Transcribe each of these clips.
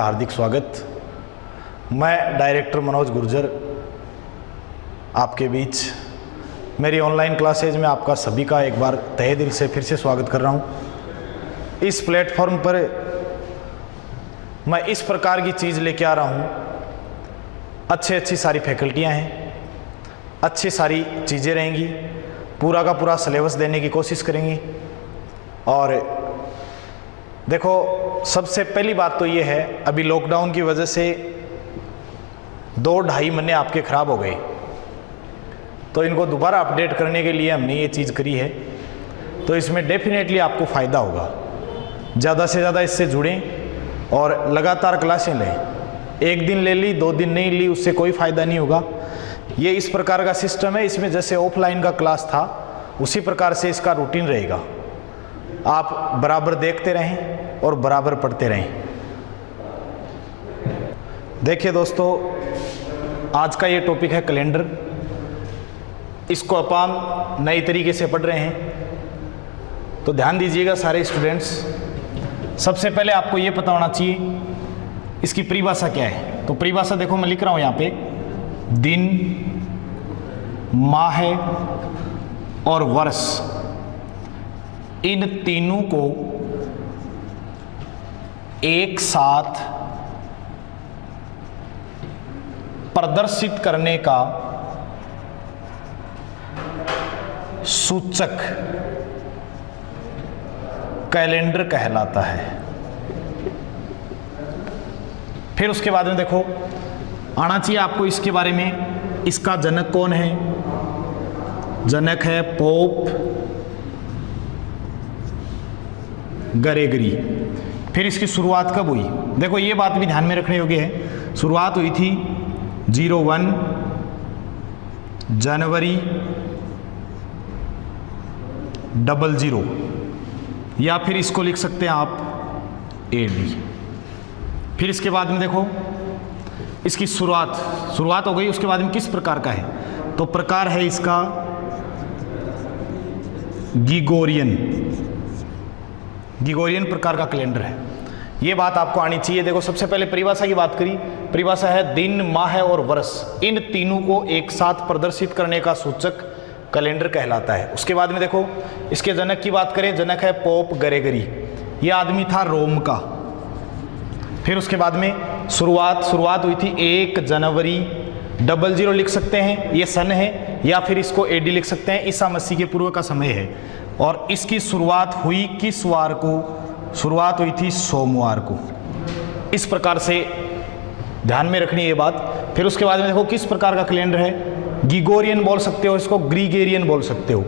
हार्दिक स्वागत। मैं डायरेक्टर मनोज गुर्जर आपके बीच मेरी ऑनलाइन क्लासेज में आपका सभी का एक बार तहे दिल से फिर से स्वागत कर रहा हूँ। इस प्लेटफॉर्म पर मैं इस प्रकार की चीज़ लेके आ रहा हूँ, अच्छी सारी फैकल्टियाँ हैं, अच्छी सारी चीज़ें रहेंगी, पूरा का पूरा सिलेबस देने की कोशिश करेंगे। और देखो, सबसे पहली बात तो ये है, अभी लॉकडाउन की वजह से 2-2.5 महीने आपके ख़राब हो गए, तो इनको दोबारा अपडेट करने के लिए हमने ये चीज़ करी है। तो इसमें डेफिनेटली आपको फ़ायदा होगा। ज़्यादा से ज़्यादा इससे जुड़ें और लगातार क्लासें लें। एक दिन ले ली, 2 दिन नहीं ली, उससे कोई फ़ायदा नहीं होगा। ये इस प्रकार का सिस्टम है, इसमें जैसे ऑफलाइन का क्लास था उसी प्रकार से इसका रूटीन रहेगा। आप बराबर देखते रहें और बराबर पढ़ते रहें। देखिए दोस्तों, आज का ये टॉपिक है कैलेंडर। इसको अपन नई तरीके से पढ़ रहे हैं, तो ध्यान दीजिएगा सारे स्टूडेंट्स। सबसे पहले आपको ये पता होना चाहिए इसकी परिभाषा क्या है। तो परिभाषा देखो, मैं लिख रहा हूँ यहाँ पे, दिन, माह और वर्ष, इन तीनों को एक साथ प्रदर्शित करने का सूचक कैलेंडर कहलाता है। फिर उसके बाद में देखो, आना चाहिए आपको इसके बारे में, इसका जनक कौन है। जनक है पोप ग्रेगरी। फिर इसकी शुरुआत कब हुई, देखो ये बात भी ध्यान में रखने योग्य है। शुरुआत हुई थी 01 जनवरी 00, या फिर इसको लिख सकते हैं आप AD। फिर इसके बाद में देखो इसकी शुरुआत हो गई। उसके बाद में किस प्रकार का है, तो प्रकार है इसका गिगोरियन प्रकार का कैलेंडर है। ये बात आपको आनी चाहिए। देखो, सबसे पहले परिभाषा की बात करी। परिभाषा है दिन, माह और वर्ष, इन तीनों को एक साथ प्रदर्शित करने का सूचक कैलेंडर कहलाता है। उसके बाद में देखो, इसके जनक की बात करें, जनक है पोप ग्रेगरी। ये आदमी था रोम का। फिर उसके बाद में शुरुआत हुई थी 1 जनवरी 00 लिख सकते हैं, ये सन है, या फिर इसको AD लिख सकते हैं, ईसा मसीह के पूर्व का समय है। और इसकी शुरुआत हुई किस वार को, शुरुआत हुई थी सोमवार को। इस प्रकार से ध्यान में रखनी ये बात। फिर उसके बाद में देखो किस प्रकार का कैलेंडर है, गिगोरियन बोल सकते हो, इसको ग्रीगेरियन बोल सकते हो।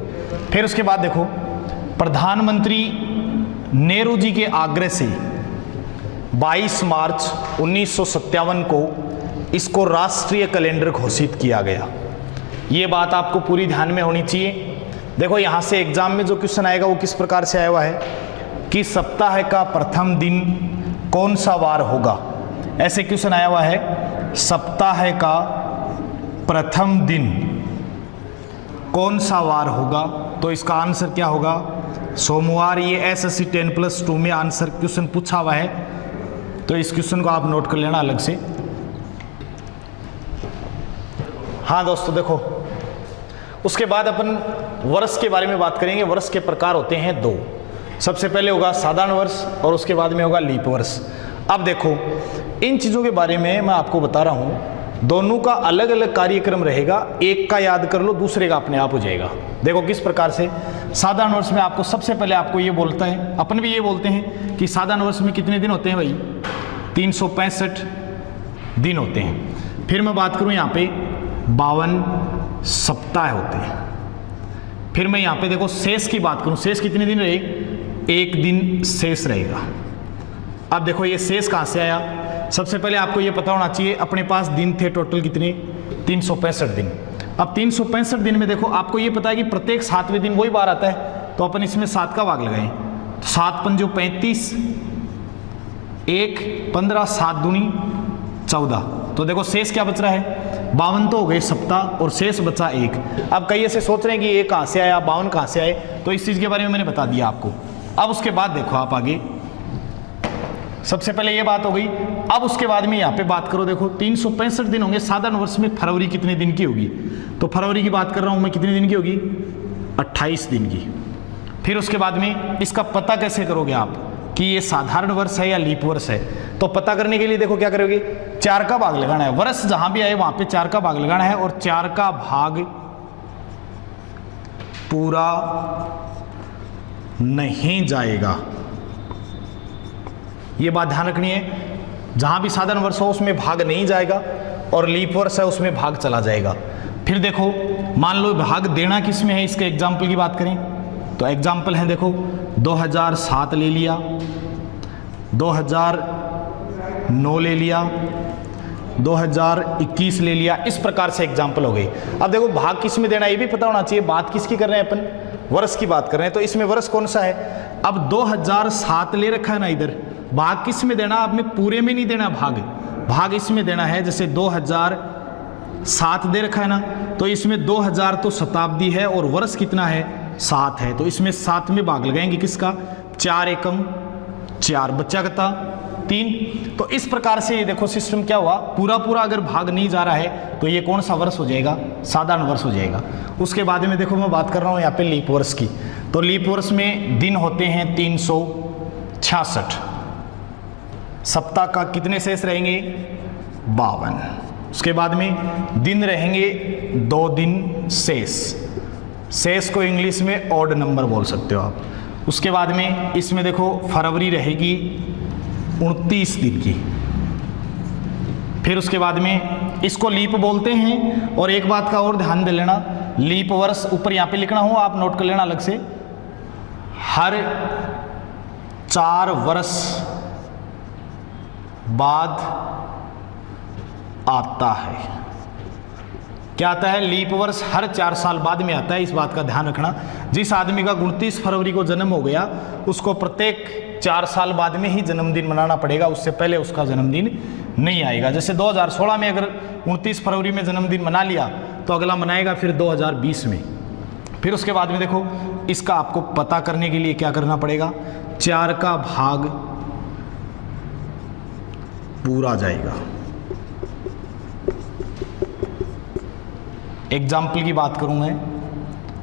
फिर उसके बाद देखो, प्रधानमंत्री नेहरू जी के आग्रह से 22 मार्च 1957 को इसको राष्ट्रीय कैलेंडर घोषित किया गया। ये बात आपको पूरी ध्यान में होनी चाहिए। देखो, यहाँ से एग्जाम में जो क्वेश्चन आएगा वो किस प्रकार से आया हुआ है कि सप्ताह का प्रथम दिन कौन सा वार होगा। ऐसे क्वेश्चन आया हुआ है, सप्ताह का प्रथम दिन कौन सा वार होगा। तो इसका आंसर क्या होगा, सोमवार। ये SSC 10+2 में आंसर क्वेश्चन पूछा हुआ है, तो इस क्वेश्चन को आप नोट कर लेना अलग से। हाँ दोस्तों, देखो उसके बाद अपन वर्ष के बारे में बात करेंगे। वर्ष के प्रकार होते हैं 2। सबसे पहले होगा साधारण वर्ष और उसके बाद में होगा लीप वर्ष। अब देखो, इन चीज़ों के बारे में मैं आपको बता रहा हूँ, दोनों का अलग अलग कार्यक्रम रहेगा। एक का याद कर लो, दूसरे का अपने आप हो जाएगा। देखो किस प्रकार से। साधारण वर्ष में आपको सबसे पहले आपको ये बोलता है, अपन भी ये बोलते हैं कि साधारण वर्ष में कितने दिन होते हैं भाई, 365 दिन होते हैं। फिर मैं बात करूँ यहाँ पे 52 सप्ताह होते हैं। फिर मैं यहाँ पे देखो शेष की बात करूँ, शेष कितने दिन रहे, 1 दिन शेष रहेगा। अब देखो ये शेष कहाँ से आया, सबसे पहले आपको ये पता होना चाहिए अपने पास दिन थे टोटल कितने, 365 दिन। अब 365 दिन में देखो आपको ये पता है कि प्रत्येक 7वें दिन वही बार आता है, तो अपन इसमें 7 का भाग लगाएं। 7 पंजो 35, 1 15, 7 दूनी 14। तो देखो शेष क्या बच रहा है, 52 तो हो गए सप्ताह और शेष बचा 1। अब कई ऐसे सोच रहे हैं कि ये कहाँ से आया, 52 कहाँ से आए, तो इस चीज़ के बारे में मैंने बता दिया आपको। अब उसके बाद देखो आप आगे सबसे पहले ये बात हो गई। अब उसके बाद में यहाँ पे बात करो, देखो 365 दिन होंगे साधारण वर्ष में, फरवरी कितने दिन की होगी, तो फरवरी की बात कर रहा हूँ मैं, कितने दिन की होगी, 28 दिन की। फिर उसके बाद में इसका पता कैसे करोगे आप कि ये साधारण वर्ष है या लीप वर्ष है, तो पता करने के लिए देखो क्या करोगे, 4 का भाग लगाना है। वर्ष जहां भी आए वहां पे 4 का भाग लगाना है, और 4 का भाग पूरा नहीं जाएगा, ये बात ध्यान रखनी है। जहां भी साधारण वर्ष हो उसमें भाग नहीं जाएगा, और लीप वर्ष है उसमें भाग चला जाएगा। फिर देखो मान लो भाग देना किस में है, इसके एग्जाम्पल की बात करें तो एग्जाम्पल है, देखो 2007 ले लिया, 2009 ले लिया, 2021 ले लिया, इस प्रकार से एग्जाम्पल हो गई। अब देखो भाग किस में देना ये भी पता होना चाहिए। बात किसकी कर रहे हैं अपन, वर्ष की बात कर रहे हैं, तो इसमें वर्ष कौन सा है। अब 2007 ले रखा है ना, इधर भाग किस में देना, अब में पूरे में नहीं देना, भाग इसमें देना है। जैसे 2007 दे रखा है ना, तो इसमें 2000 तो शताब्दी है और वर्ष कितना है, 7 है, तो इसमें 7 में भाग लगाएंगे किसका, 4 एकम 4, बच्चा कितना 3। तो इस प्रकार से ये देखो सिस्टम क्या हुआ, पूरा अगर भाग नहीं जा रहा है तो ये कौन सा वर्ष हो जाएगा, साधारण वर्ष हो जाएगा। उसके बाद में देखो मैं बात कर रहा हूँ यहाँ पे लीप वर्ष की, तो लीप वर्ष में दिन होते हैं 366, सप्ताह का कितने शेष रहेंगे, 52। उसके बाद में दिन रहेंगे 2 दिन शेष को इंग्लिश में ऑड नंबर बोल सकते हो आप। उसके बाद में इसमें देखो फरवरी रहेगी 29 दिन की। फिर उसके बाद में इसको लीप बोलते हैं। और एक बात का और ध्यान दे लेना, लीप वर्ष ऊपर यहाँ पे लिखना हो, आप नोट कर लेना अलग से, हर 4 वर्ष बाद आता है। क्या आता है, लीप वर्ष हर 4 साल बाद में आता है, इस बात का ध्यान रखना। जिस आदमी का 29 फरवरी को जन्म हो गया उसको प्रत्येक 4 साल बाद में ही जन्मदिन मनाना पड़ेगा, उससे पहले उसका जन्मदिन नहीं आएगा। जैसे 2016 में अगर 29 फरवरी में जन्मदिन मना लिया तो अगला मनाएगा फिर 2020 में। फिर उसके बाद में देखो इसका आपको पता करने के लिए क्या करना पड़ेगा, 4 का भाग पूरा जाएगा। एग्जाम्पल की बात करूं मैं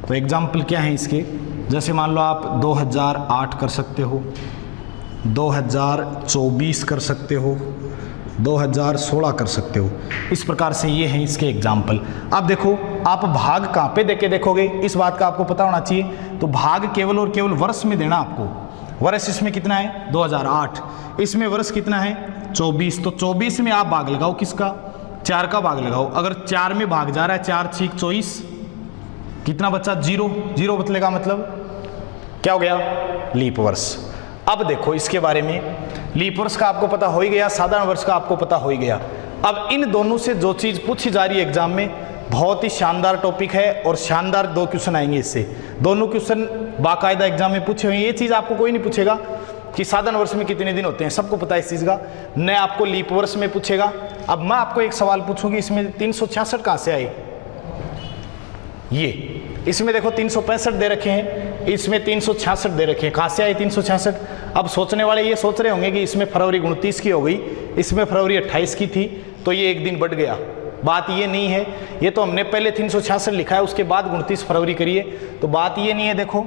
तो एग्जाम्पल क्या है इसके, जैसे मान लो आप 2008 कर सकते हो, 2024 कर सकते हो, 2016 कर सकते हो, इस प्रकार से ये हैं इसके एग्जाम्पल। अब देखो आप भाग कहाँ पे देके देखोगे, इस बात का आपको पता होना चाहिए। तो भाग केवल और केवल वर्ष में देना आपको। वर्ष इसमें कितना है 2008, इसमें वर्ष कितना है 24, तो 24 में आप भाग लगाओ किसका, 4 का भाग लगाओ। अगर 4 में भाग जा रहा है 4 6 24, कितना बच्चा 0 बतलेगा, मतलब क्या हो गया, लीप वर्ष। अब देखो इसके बारे में, लीप वर्ष का आपको पता हो ही गया, साधारण वर्ष का आपको पता हो ही गया। अब इन दोनों से जो चीज पूछी जा रही है एग्जाम में, बहुत ही शानदार टॉपिक है और शानदार 2 क्वेश्चन आएंगे इससे। दोनों क्वेश्चन बाकायदा एग्जाम में पूछे हुए हैं। ये चीज आपको कोई नहीं पूछेगा कि साधारण वर्ष में कितने दिन होते हैं, सबको पता है इस चीज का, न आपको लीप वर्ष में पूछेगा। अब मैं आपको एक सवाल पूछूंगी, इसमें 366 कहां से आए, ये इसमें देखो 365 दे रखे हैं, इसमें 366 दे रखे हैं, कहां से आए 366। अब सोचने वाले ये सोच रहे होंगे कि इसमें फरवरी 29 की हो गई, इसमें फरवरी 28 की थी, तो ये एक दिन बढ़ गया। बात ये नहीं है, ये तो हमने पहले 366 लिखा है, उसके बाद 29 फरवरी करिए, तो बात ये नहीं है। देखो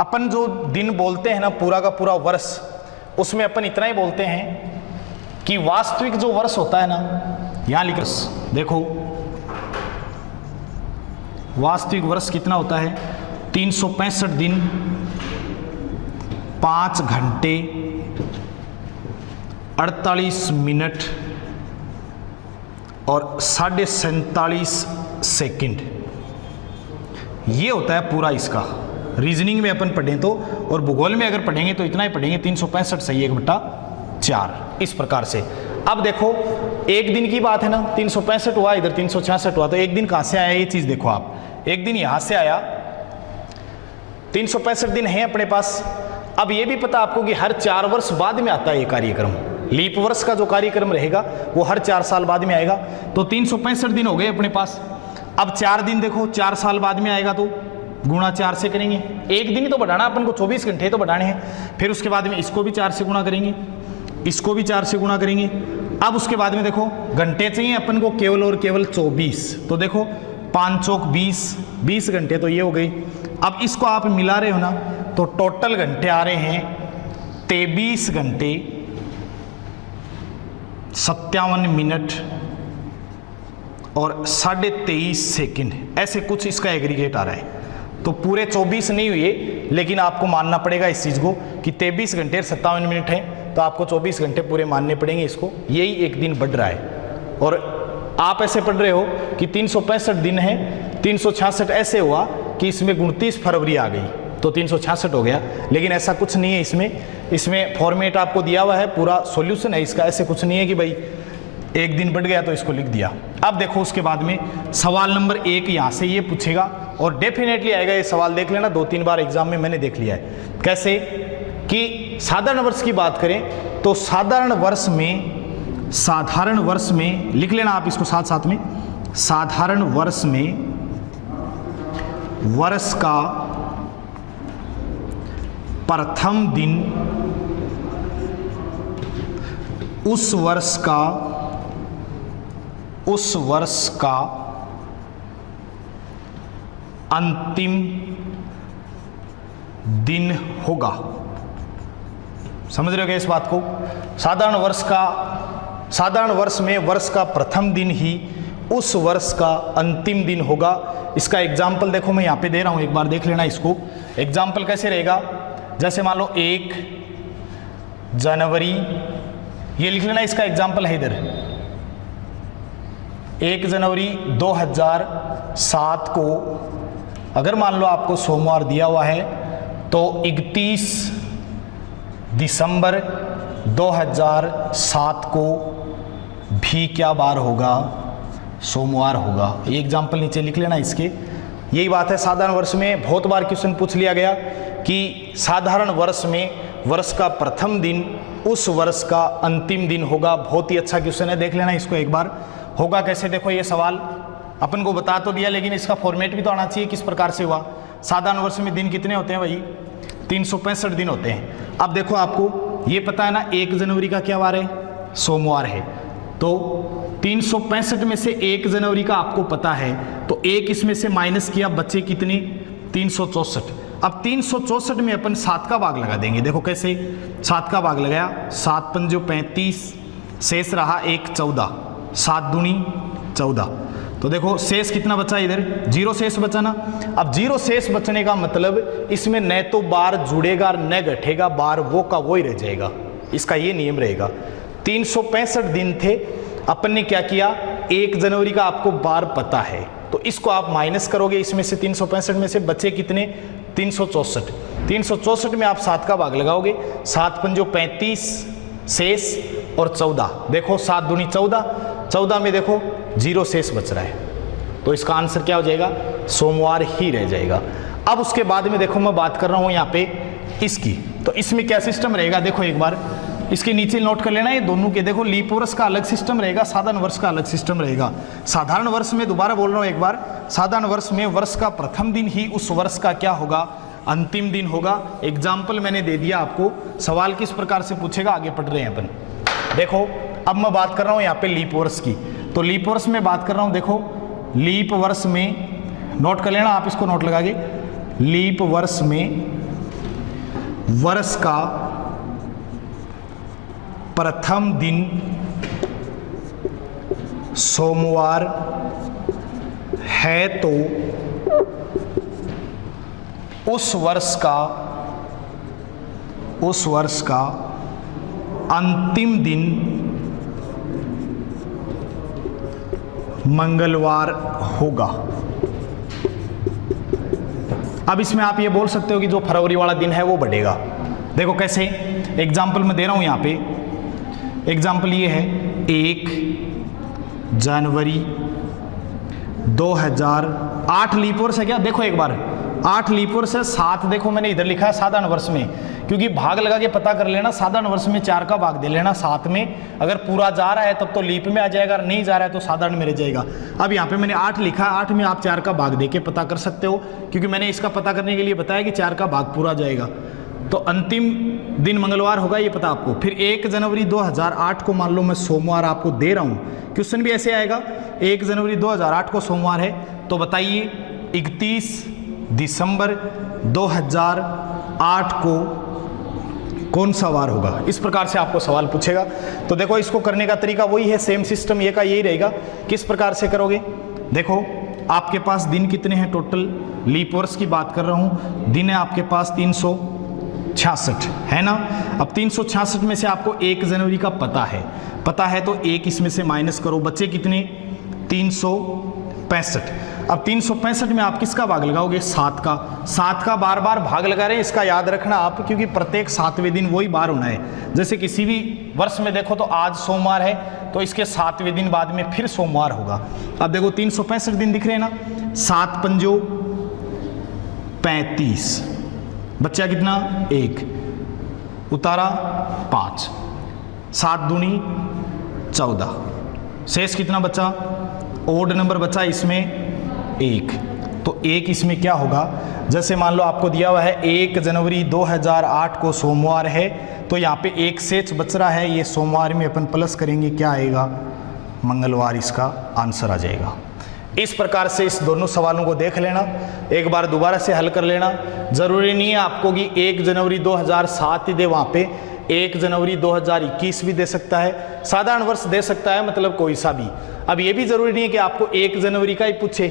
अपन जो दिन बोलते हैं ना, पूरा का पूरा वर्ष, उसमें अपन इतना ही बोलते हैं कि वास्तविक जो वर्ष होता है ना, यहां लिख देखो वास्तविक वर्ष कितना होता है, 365 दिन 5 घंटे 48 मिनट और 47.5 सेकंड, ये होता है पूरा इसका। रीजनिंग में अपन पढ़ें तो, और भूगोल में अगर पढ़ेंगे तो इतना ही पढ़ेंगे, 365 सही 1/4, इस प्रकार से। अब देखो एक दिन की बात है ना, 365 हुआ, इधर 366 हुआ, तो एक दिन कहां से आया ये चीज देखो आप, एक दिन यहां से आया, 365 दिन है अपने पास। अब ये भी पता आपको कि हर 4 वर्ष बाद में आता है ये कार्यक्रम, लीप वर्ष का जो कार्यक्रम रहेगा वो हर 4 साल बाद में आएगा। तो 365 दिन हो गए अपने पास। अब 4 दिन देखो 4 साल बाद में आएगा, तो गुणा 4 से करेंगे, एक दिन ही तो बढ़ाना अपन को, 24 घंटे तो बढ़ाने हैं। फिर उसके बाद में इसको भी 4 से गुणा करेंगे, इसको भी 4 से गुणा करेंगे। अब उसके बाद में देखो घंटे चाहिए अपन को केवल और केवल 24, तो देखो 5 चौक 20, 20 घंटे तो ये हो गई। अब इसको आप मिला रहे हो ना, तो टोटल घंटे आ रहे हैं 23 घंटे 57 मिनट और 23.5 सेकंड, ऐसे कुछ इसका एग्रीगेट आ रहा है। तो पूरे 24 नहीं हुए, लेकिन आपको मानना पड़ेगा इस चीज़ को कि 23 घंटे और 57 मिनट है, तो आपको 24 घंटे पूरे मानने पड़ेंगे इसको। यही एक दिन बढ़ रहा है। और आप ऐसे पढ़ रहे हो कि 365 दिन है, 366 ऐसे हुआ कि इसमें 29 फरवरी आ गई तो 366 हो गया, लेकिन ऐसा कुछ नहीं है। इसमें फॉर्मेट आपको दिया हुआ है, पूरा सॉल्यूशन है इसका। ऐसे कुछ नहीं है कि भाई एक दिन बढ़ गया तो इसको लिख दिया। अब देखो उसके बाद में सवाल नंबर 1 यहाँ से ये पूछेगा और डेफिनेटली आएगा ये सवाल, देख लेना 2-3 बार एग्जाम में मैंने देख लिया है। कैसे कि साधारण वर्ष की बात करें तो साधारण वर्ष में लिख लेना आप इसको साथ साथ में, साधारण वर्ष में वर्ष का प्रथम दिन उस वर्ष का अंतिम दिन होगा। समझ रहे हो क्या इस बात को? साधारण वर्ष में वर्ष का प्रथम दिन ही उस वर्ष का अंतिम दिन होगा। इसका एग्जाम्पल देखो मैं यहाँ पे दे रहा हूं, एक बार देख लेना इसको। एग्जाम्पल कैसे रहेगा, जैसे मान लो 1 जनवरी, ये लिख लेना, इसका एग्जाम्पल है इधर। 1 जनवरी 2007 को अगर मान लो आपको सोमवार दिया हुआ है तो 31 दिसंबर 2007 को भी क्या बार होगा? सोमवार होगा। ये एग्जाम्पल नीचे लिख लेना इसके। यही बात है साधारण वर्ष में। बहुत बार क्वेश्चन पूछ लिया गया कि साधारण वर्ष में वर्ष का प्रथम दिन उस वर्ष का अंतिम दिन होगा। बहुत ही अच्छा क्वेश्चन है, देख लेना इसको एक बार। होगा कैसे, देखो ये सवाल अपन को बता तो दिया, लेकिन इसका फॉर्मेट भी तो आना चाहिए किस प्रकार से हुआ। साधारण वर्ष में दिन कितने होते हैं भाई? 365 दिन होते हैं। अब देखो आपको ये पता है ना 1 जनवरी का क्या वार है? सोमवार है। तो 365 में से 1 जनवरी का आपको पता है, तो 1 इसमें से माइनस किया, बचे कितने? 364। अब 364 में अपन 7 का भाग लगा देंगे। देखो कैसे 7 का भाग लगाया, 7 पंजो 35, शेष रहा 1 14, 7 दूनी 14। तो देखो शेष कितना बचा इधर? 0 शेष बचा ना। अब 0 शेष बचने का मतलब इसमें न तो बार जुड़ेगा न घटेगा, बार वो का वो ही रह जाएगा। इसका ये नियम रहेगा। 365 दिन थे, अपन ने क्या किया, 1 जनवरी का आपको बार पता है, तो इसको आप माइनस करोगे इसमें से, 365 में से बचे कितने? 364। 364 में आप 7 का भाग लगाओगे, 7 पंजो 35, शेष और 14। देखो 7 दूनी 14, 14 में देखो 0 शेष बच रहा है, तो इसका आंसर क्या हो जाएगा? सोमवार ही रह जाएगा। अब उसके बाद में देखो मैं बात कर रहा हूं यहाँ पे इसकी, तो इसमें क्या सिस्टम रहेगा देखो एक बार इसके नीचे नोट कर लेना। ये दोनों के देखो लीप वर्ष का अलग सिस्टम रहेगा, साधारण वर्ष का अलग सिस्टम रहेगा। साधारण वर्ष में, दोबारा बोल रहा हूं एक बार, साधारण वर्ष में वर्ष का प्रथम दिन ही उस वर्ष का क्या होगा? अंतिम दिन होगा। एग्जाम्पल मैंने दे दिया आपको। सवाल किस प्रकार से पूछेगा आगे पढ़ रहे हैं अपन। देखो अब मैं बात कर रहा हूं यहाँ पे लीप वर्ष की, तो लीप वर्ष में बात कर रहा हूं। देखो लीप वर्ष में नोट कर लेना आप इसको, नोट लगा के। लीप वर्ष में वर्ष का प्रथम दिन सोमवार है तो उस वर्ष का अंतिम दिन मंगलवार होगा। अब इसमें आप ये बोल सकते हो कि जो फरवरी वाला दिन है वो बढ़ेगा। देखो कैसे, एग्जाम्पल मैं दे रहा हूं यहां पे। एग्जाम्पल ये है 1 जनवरी 2008 लीप वर्ष है क्या? देखो एक बार 8 लीप वर्ष है, 7 देखो मैंने इधर लिखा है साधारण वर्ष में, क्योंकि भाग लगा के पता कर लेना। साधारण वर्ष में 4 का भाग दे लेना 7 में, अगर पूरा जा रहा है तब तो लीप में आ जाएगा, अगर नहीं जा रहा है तो साधारण में रह जाएगा। अब यहाँ पे मैंने 8 लिखा है, 8 में आप 4 का भाग दे के पता कर सकते हो, क्योंकि मैंने इसका पता करने के लिए बताया कि 4 का भाग पूरा जाएगा। तो अंतिम दिन मंगलवार होगा, ये पता आपको। फिर 1 जनवरी 2008 को मान लो मैं सोमवार आपको दे रहा हूँ, क्वेश्चन भी ऐसे आएगा 1 जनवरी 2008 को सोमवार है, तो बताइए 31 दिसंबर 2008 को कौन सा वार होगा। इस प्रकार से आपको सवाल पूछेगा। तो देखो इसको करने का तरीका वही है, सेम सिस्टम ये का यही रहेगा। किस प्रकार से करोगे, देखो आपके पास दिन कितने हैं टोटल, लीप वर्ष की बात कर रहा हूं, दिन है आपके पास 366 है ना। अब 366 में से आपको 1 जनवरी का पता है तो 1 इसमें से माइनस करो, बच्चे कितने 365। अब 365 में आप किसका भाग लगाओगे, 7 का। 7 का बार बार भाग लगा रहे हैं, इसका याद रखना आप, क्योंकि प्रत्येक 7वें दिन वही बार होना है। जैसे किसी भी वर्ष में देखो तो आज सोमवार है तो इसके 7वें दिन बाद में फिर सोमवार होगा। अब देखो 365 दिन दिख रहे हैं ना, 7 पंजो 35, बच्चा कितना 1, उतारा 5, 7 दूनी 14, शेष कितना बचा, ओड नंबर बचा इसमें 1। तो 1 इसमें क्या होगा, जैसे मान लो आपको दिया हुआ है 1 जनवरी 2008 को सोमवार है, तो यहाँ पे 1 शेष बच रहा है, ये सोमवार में अपन प्लस करेंगे, क्या आएगा मंगलवार, इसका आंसर आ जाएगा। इस प्रकार से इस दोनों सवालों को देख लेना, एक बार दोबारा से हल कर लेना। जरूरी नहीं है आपको कि 1 जनवरी 2007 ही दे, वहाँ पे 1 जनवरी 2021 भी दे सकता है, साधारण वर्ष दे सकता है, मतलब कोई सा भी। अब ये भी जरूरी नहीं है कि आपको 1 जनवरी का ही पूछे,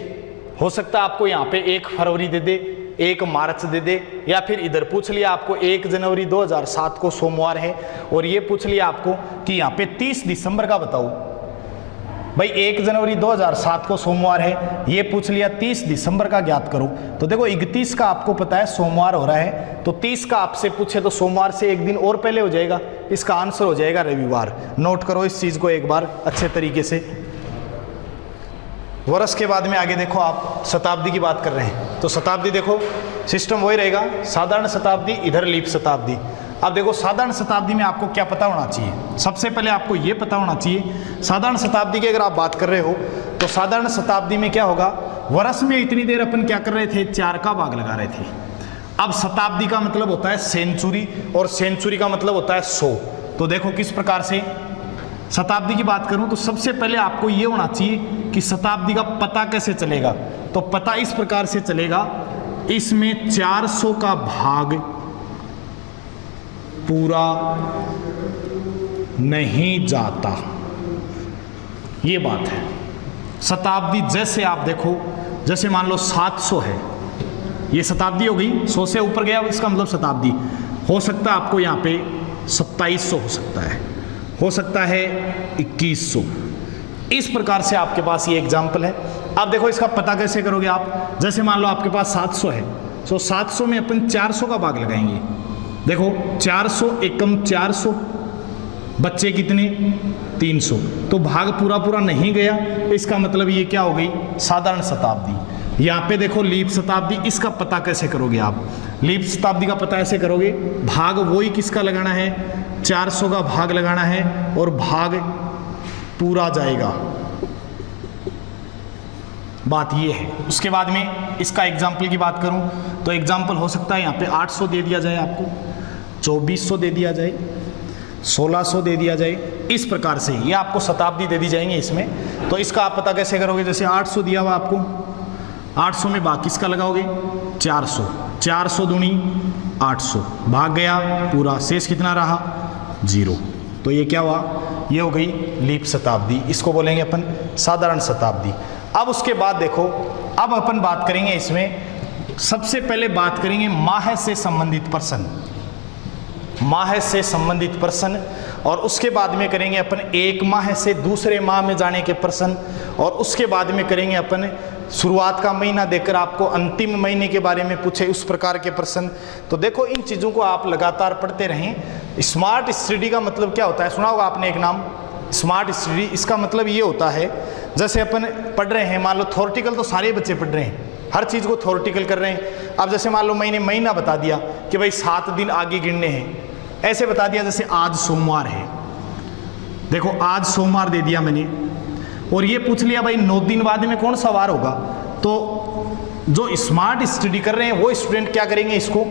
हो सकता है आपको यहाँ पे 1 फरवरी दे दे, 1 मार्च दे दे, या फिर इधर पूछ लिया आपको 1 जनवरी 2007 को सोमवार है और ये पूछ लिया आपको कि यहाँ पे 30 दिसंबर का बताओ। भाई 1 जनवरी 2007 को सोमवार है, ये पूछ लिया 30 दिसंबर का ज्ञात करो। तो देखो 31 का आपको पता है सोमवार हो रहा है, तो 30 का आपसे पूछे तो सोमवार से एक दिन और पहले हो जाएगा, इसका आंसर हो जाएगा रविवार। नोट करो इस चीज को एक बार अच्छे तरीके से। वर्ष के बाद में आगे देखो आप शताब्दी की बात कर रहे हैं, तो शताब्दी देखो सिस्टम वही रहेगा, साधारण शताब्दी इधर लीप शताब्दी। अब देखो साधारण शताब्दी में आपको क्या पता होना चाहिए, सबसे पहले आपको ये पता होना चाहिए साधारण शताब्दी की अगर आप बात कर रहे हो तो साधारण शताब्दी में क्या होगा, वर्ष में इतनी देर अपन क्या कर रहे थे, 4 का भाग लगा रहे थे। अब शताब्दी का मतलब होता है सेंचुरी, और सेंचुरी का मतलब होता है 100। तो देखो किस प्रकार से शताब्दी की बात करूं तो सबसे पहले आपको ये होना चाहिए कि शताब्दी का पता कैसे चलेगा। तो पता इस प्रकार से चलेगा, इसमें 400 का भाग पूरा नहीं जाता, ये बात है। शताब्दी जैसे आप देखो, जैसे मान लो 700 है, ये शताब्दी हो गई, 100 से ऊपर गया इसका मतलब शताब्दी। हो सकता है आपको यहाँ पे 2700 हो सकता है 2100। इस प्रकार से आपके पास ये एग्जाम्पल है। अब देखो इसका पता कैसे करोगे आप, जैसे मान लो आपके पास 700 है, तो 700 में अपन 400 का भाग लगाएंगे। देखो 400 एकम 400, बच्चे कितने 300, तो भाग पूरा पूरा नहीं गया, इसका मतलब ये क्या हो गई, साधारण शताब्दी। यहाँ पे देखो लीप शताब्दी, इसका पता कैसे करोगे आप, लीप शताब्दी का पता ऐसे करोगे, भाग वही किसका लगाना है, 400 का भाग लगाना है और भाग पूरा जाएगा, बात ये है। उसके बाद में इसका एग्जाम्पल की बात करूं तो एग्जाम्पल हो सकता है यहाँ पे 800 दे दिया जाए आपको, 2400 दे दिया जाए, 1600 दे दिया जाए, इस प्रकार से ये आपको शताब्दी दे दी जाएंगे इसमें। तो इसका आप पता कैसे करोगे, जैसे 800 दिया हुआ आपको, 800 में भाग किसका लगाओगे, 400, 400 दूनी 800, भाग गया पूरा, शेष कितना रहा 0। तो ये क्या हुआ, ये हो गई लीप शताब्दी, इसको बोलेंगे अपन साधारण शताब्दी। अब उसके बाद देखो, अब अपन बात करेंगे इसमें, सबसे पहले बात करेंगे माह से संबंधित प्रश्न, माह से संबंधित प्रश्न, और उसके बाद में करेंगे अपन 1 माह से दूसरे माह में जाने के प्रश्न, और उसके बाद में करेंगे अपन शुरुआत का महीना देकर आपको अंतिम महीने के बारे में पूछे उस प्रकार के प्रश्न। तो देखो इन चीज़ों को आप लगातार पढ़ते रहें। स्मार्ट स्टडी का मतलब क्या होता है, सुना होगा आपने एक नाम स्मार्ट स्टडी। इसका मतलब ये होता है, जैसे अपन पढ़ रहे हैं, मान लो थ्योरेटिकल तो सारे बच्चे पढ़ रहे हैं, हर चीज़ को थ्योरेटिकल कर रहे हैं। अब जैसे मान लो मैंने महीना बता दिया कि भाई 7 दिन आगे गिनने हैं, ऐसे बता दिया, जैसे आज सोमवार है, देखो आज सोमवार दे दिया मैंने, और ये पूछ लिया भाई 9 दिन बाद में कौन सा वार होगा। तो जो स्मार्ट स्टडी कर रहे हैं वो स्टूडेंट क्या करेंगे, इसको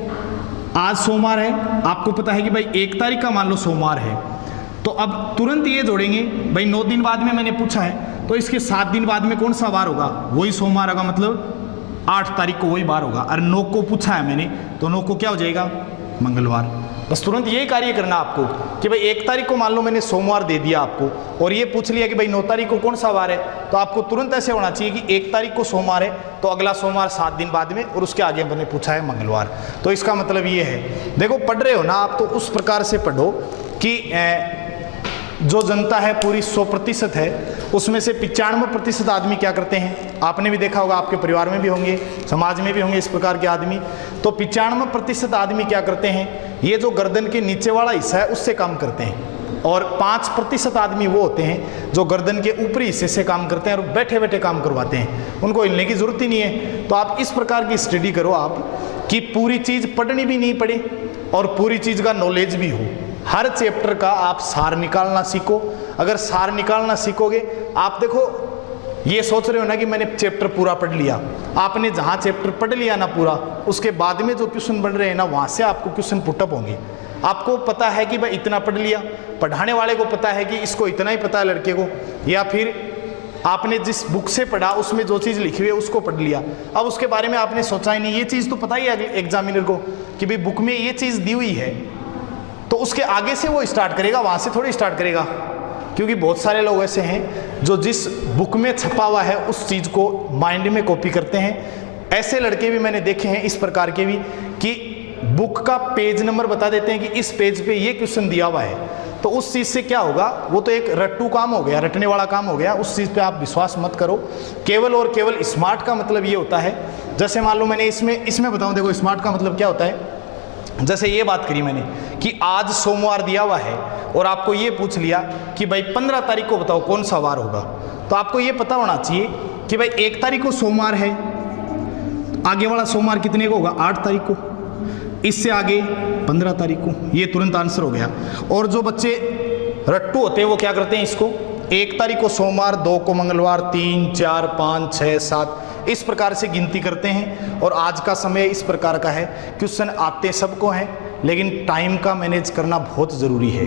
आज सोमवार है, आपको पता है कि भाई 1 तारीख का मान लो सोमवार है, तो अब तुरंत ये जोड़ेंगे भाई 9 दिन बाद में मैंने पूछा है, तो इसके 7 दिन बाद में कौन सा वार होगा, वही सोमवार होगा, मतलब 8 तारीख को वही वार होगा। और 9 को पूछा है मैंने, तो 9 को क्या हो जाएगा, मंगलवार। बस तुरंत यही कार्य करना आपको कि भाई 1 तारीख को मान लो मैंने सोमवार दे दिया आपको, और ये पूछ लिया कि भाई 9 तारीख को कौन सा वार है, तो आपको तुरंत ऐसे होना चाहिए कि 1 तारीख को सोमवार है, तो अगला सोमवार 7 दिन बाद में, और उसके आगे मैंने पूछा है मंगलवार। तो इसका मतलब ये है, देखो पढ़ रहे हो ना आप, तो उस प्रकार से पढ़ो कि जो जनता है पूरी 100% है, उसमें से 95% आदमी क्या करते हैं, आपने भी देखा होगा, आपके परिवार में भी होंगे, समाज में भी होंगे इस प्रकार के आदमी। तो 95% आदमी क्या करते हैं, ये जो गर्दन के नीचे वाला हिस्सा है उससे काम करते हैं, और 5% आदमी वो होते हैं जो गर्दन के ऊपरी हिस्से से काम करते हैं और बैठे बैठे काम करवाते हैं, उनको हिलने की जरूरत ही नहीं है। तो आप इस प्रकार की स्टडी करो आप कि पूरी चीज़ पढ़नी भी नहीं पड़े और पूरी चीज़ का नॉलेज भी हो। हर चैप्टर का आप सार निकालना सीखो। अगर सार निकालना सीखोगे, आप देखो ये सोच रहे हो ना कि मैंने चैप्टर पूरा पढ़ लिया, आपने जहाँ चैप्टर पढ़ लिया ना पूरा, उसके बाद में जो क्वेश्चन बन रहे हैं ना, वहाँ से आपको क्वेश्चन पुटअप होंगे। आपको पता है कि भाई इतना पढ़ लिया, पढ़ाने वाले को पता है कि इसको इतना ही पता है लड़के को, या फिर आपने जिस बुक से पढ़ा उसमें जो चीज़ लिखी हुई है उसको पढ़ लिया, अब उसके बारे में आपने सोचा ही नहीं। ये चीज़ तो पता ही है एग्जामिनर को कि भाई बुक में ये चीज़ दी हुई है, तो उसके आगे से वो स्टार्ट करेगा, वहाँ से थोड़ी स्टार्ट करेगा। क्योंकि बहुत सारे लोग ऐसे हैं जो जिस बुक में छपा हुआ है उस चीज़ को माइंड में कॉपी करते हैं। ऐसे लड़के भी मैंने देखे हैं, इस प्रकार के भी, कि बुक का पेज नंबर बता देते हैं कि इस पेज पे ये क्वेश्चन दिया हुआ है, तो उस चीज़ से क्या होगा, वो तो एक रट्टू काम हो गया, रटने वाला काम हो गया। उस चीज़ पे आप विश्वास मत करो। केवल और केवल स्मार्ट का मतलब ये होता है, जैसे मान लो मैंने इसमें बताऊँ, देखो स्मार्ट का मतलब क्या होता है। जैसे ये बात करी मैंने कि आज सोमवार दिया हुआ है और आपको ये पूछ लिया कि भाई 15 तारीख को बताओ कौन सा वार होगा, तो आपको ये पता होना चाहिए कि भाई 1 तारीख को सोमवार है, आगे वाला सोमवार कितने को होगा, 8 तारीख को, इससे आगे 15 तारीख को। ये तुरंत आंसर हो गया। और जो बच्चे रट्टू होते हैं वो क्या करते हैं, इसको 1 तारीख को सोमवार, 2 को मंगलवार, 3, 4, 5, 6, 7 इस प्रकार से गिनती करते हैं। और आज का समय इस प्रकार का है, क्वेश्चन आते सबको हैं, लेकिन टाइम का मैनेज करना बहुत ज़रूरी है।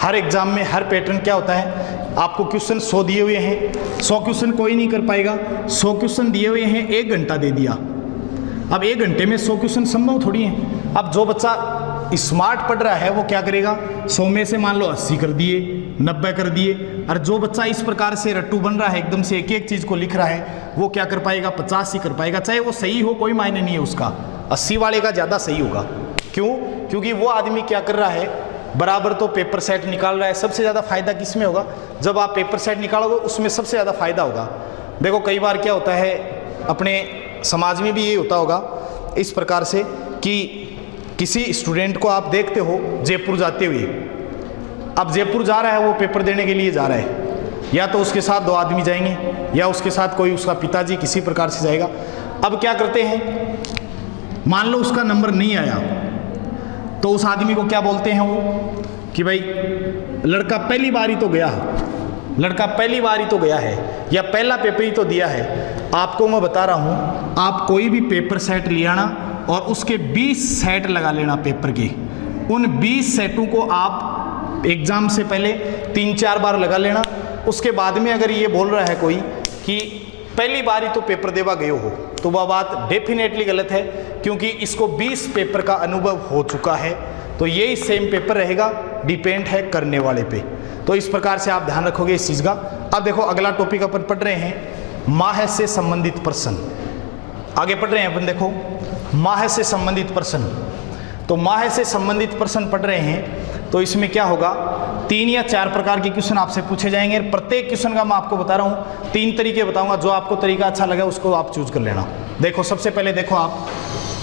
हर एग्जाम में हर पैटर्न क्या होता है, आपको क्वेश्चन 100 दिए हुए हैं, 100 क्वेश्चन कोई नहीं कर पाएगा। 100 क्वेश्चन दिए हुए हैं, 1 घंटा दे दिया, अब 1 घंटे में 100 क्वेश्चन संभव थोड़ी है। अब जो बच्चा स्मार्ट पढ़ रहा है वो क्या करेगा, 100 में से मान लो 80 कर दिए, 90 कर दिए। और जो बच्चा इस प्रकार से रट्टू बन रहा है, एकदम से एक एक चीज़ को लिख रहा है, वो क्या कर पाएगा, 50 ही कर पाएगा। चाहे वो सही हो, कोई मायने नहीं है उसका, 80 वाले का ज़्यादा सही होगा। क्यों? क्योंकि वो आदमी क्या कर रहा है, बराबर तो पेपर सेट निकाल रहा है। सबसे ज़्यादा फायदा किस में होगा, जब आप पेपर सेट निकालोगे उसमें सबसे ज़्यादा फायदा होगा। देखो कई बार क्या होता है, अपने समाज में भी ये होता होगा इस प्रकार से कि किसी स्टूडेंट को आप देखते हो जयपुर जाते हुए, अब जयपुर जा रहा है, वो पेपर देने के लिए जा रहा है, या तो उसके साथ 2 आदमी जाएंगे या उसके साथ कोई उसका पिताजी किसी प्रकार से जाएगा। अब क्या करते हैं, मान लो उसका नंबर नहीं आया, तो उस आदमी को क्या बोलते हैं वो कि भाई लड़का पहली बार ही तो गया, लड़का पहली बार ही तो गया है, या पहला पेपर ही तो दिया है। आपको मैं बता रहा हूँ, आप कोई भी पेपर सेट ले आना और उसके 20 सेट लगा लेना पेपर के। उन 20 सेटों को आप एग्ज़ाम से पहले 3-4 बार लगा लेना। उसके बाद में अगर ये बोल रहा है कोई कि पहली बार ही तो पेपर देवा गए हो, तो वह बात डेफिनेटली गलत है, क्योंकि इसको 20 पेपर का अनुभव हो चुका है। तो यही सेम पेपर रहेगा, डिपेंड है करने वाले पे। तो इस प्रकार से आप ध्यान रखोगे इस चीज़ का। अब देखो अगला टॉपिक अपन पढ़ रहे हैं, माह से संबंधित प्रश्न। आगे पढ़ रहे हैं अपन, देखो माह से संबंधित प्रश्न। तो माह से संबंधित प्रश्न पढ़ रहे हैं, तो इसमें क्या होगा, 3 या 4 प्रकार के क्वेश्चन आपसे पूछे जाएंगे। प्रत्येक क्वेश्चन का मैं आपको बता रहा हूँ 3 तरीके बताऊंगा, जो आपको तरीका अच्छा लगे उसको आप चूज कर लेना। देखो सबसे पहले देखो आप,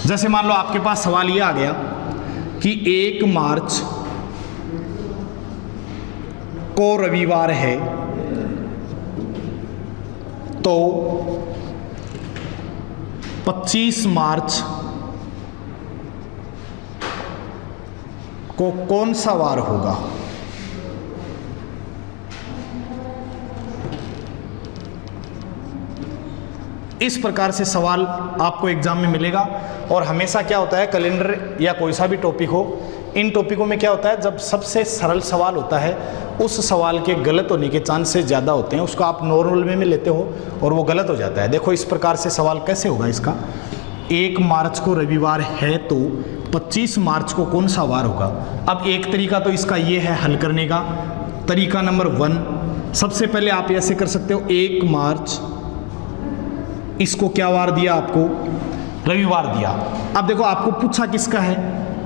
जैसे मान लो आपके पास सवाल ये आ गया कि 1 मार्च को रविवार है, तो 25 मार्च को कौन सा वार होगा। इस प्रकार से सवाल आपको एग्जाम में मिलेगा। और हमेशा क्या होता है, कैलेंडर या कोई सा भी टॉपिक हो, इन टॉपिकों में क्या होता है, जब सबसे सरल सवाल होता है उस सवाल के गलत होने के चांसेस ज़्यादा होते हैं। उसको आप नॉर्मल वे में लेते हो और वो गलत हो जाता है। देखो इस प्रकार से सवाल कैसे होगा इसका, 1 मार्च को रविवार है तो 25 मार्च को कौन सा वार होगा। अब एक तरीका तो इसका ये है हल करने का। तरीका नंबर 1, सबसे पहले आप ऐसे कर सकते हो, 1 मार्च, इसको क्या वार दिया आपको, रविवार दिया। अब देखो आपको पूछा किसका है,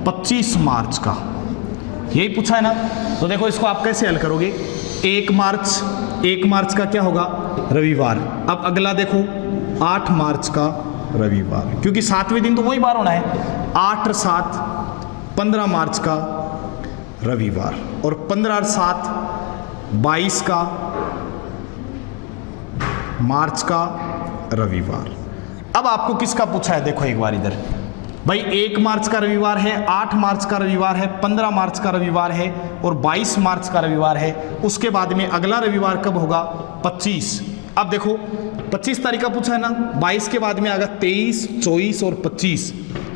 25 मार्च का, यही पूछा है ना। तो देखो इसको आप कैसे हल करोगे, 1 मार्च का क्या होगा, रविवार। अब अगला देखो 8 मार्च का रविवार, क्योंकि 7वें दिन तो वही बार होना है। 8 और 7 15 मार्च का रविवार, और 15 और 7 22 का मार्च का रविवार। अब आपको किसका पूछा है, देखो एक बार इधर भाई, 1 मार्च का रविवार है, 8 मार्च का रविवार है, 15 मार्च का रविवार है और 22 मार्च का रविवार है। उसके बाद में अगला रविवार कब होगा, 25। अब देखो 25 तारीख का पूछा है ना, 22 के बाद में आ गया 23, 24 और 25।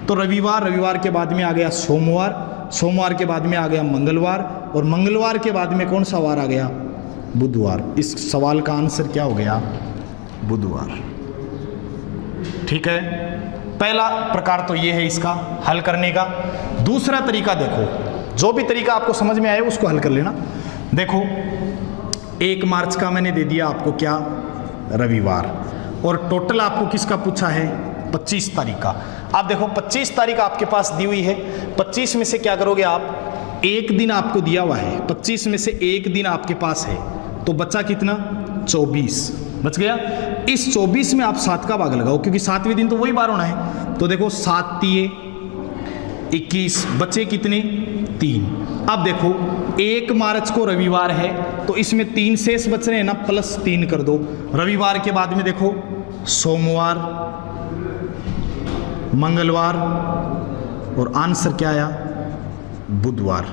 तो रविवार के बाद में आ गया सोमवार के बाद में आ गया मंगलवार, और मंगलवार के बाद में कौन सा वार आ गया, बुधवार। इस सवाल का आंसर क्या हो गया, बुधवार। ठीक है, पहला प्रकार तो ये है इसका हल करने का। दूसरा तरीका देखो, जो भी तरीका आपको समझ में आए उसको हल कर लेना। देखो 1 मार्च का मैंने दे दिया आपको क्या, रविवार, और टोटल आपको किसका पूछा है, 25 तारीख का। आप देखो 25 तारीख आपके पास दी हुई है, 25 में से क्या करोगे आप, एक दिन आपको दिया हुआ है, 25 में से एक दिन आपके पास है, तो बचा कितना, 24 बच गया। इस 24 में आप 7 का भाग लगाओ, क्योंकि 7वें दिन तो वही बार होना है। तो देखो 7 तिये 21, बचे कितने, 3। अब देखो 1 मार्च को रविवार है तो इसमें 3 शेष बच रहे हैं ना, प्लस 3 कर दो। रविवार के बाद में देखो सोमवार, मंगलवार, और आंसर क्या आया, बुधवार।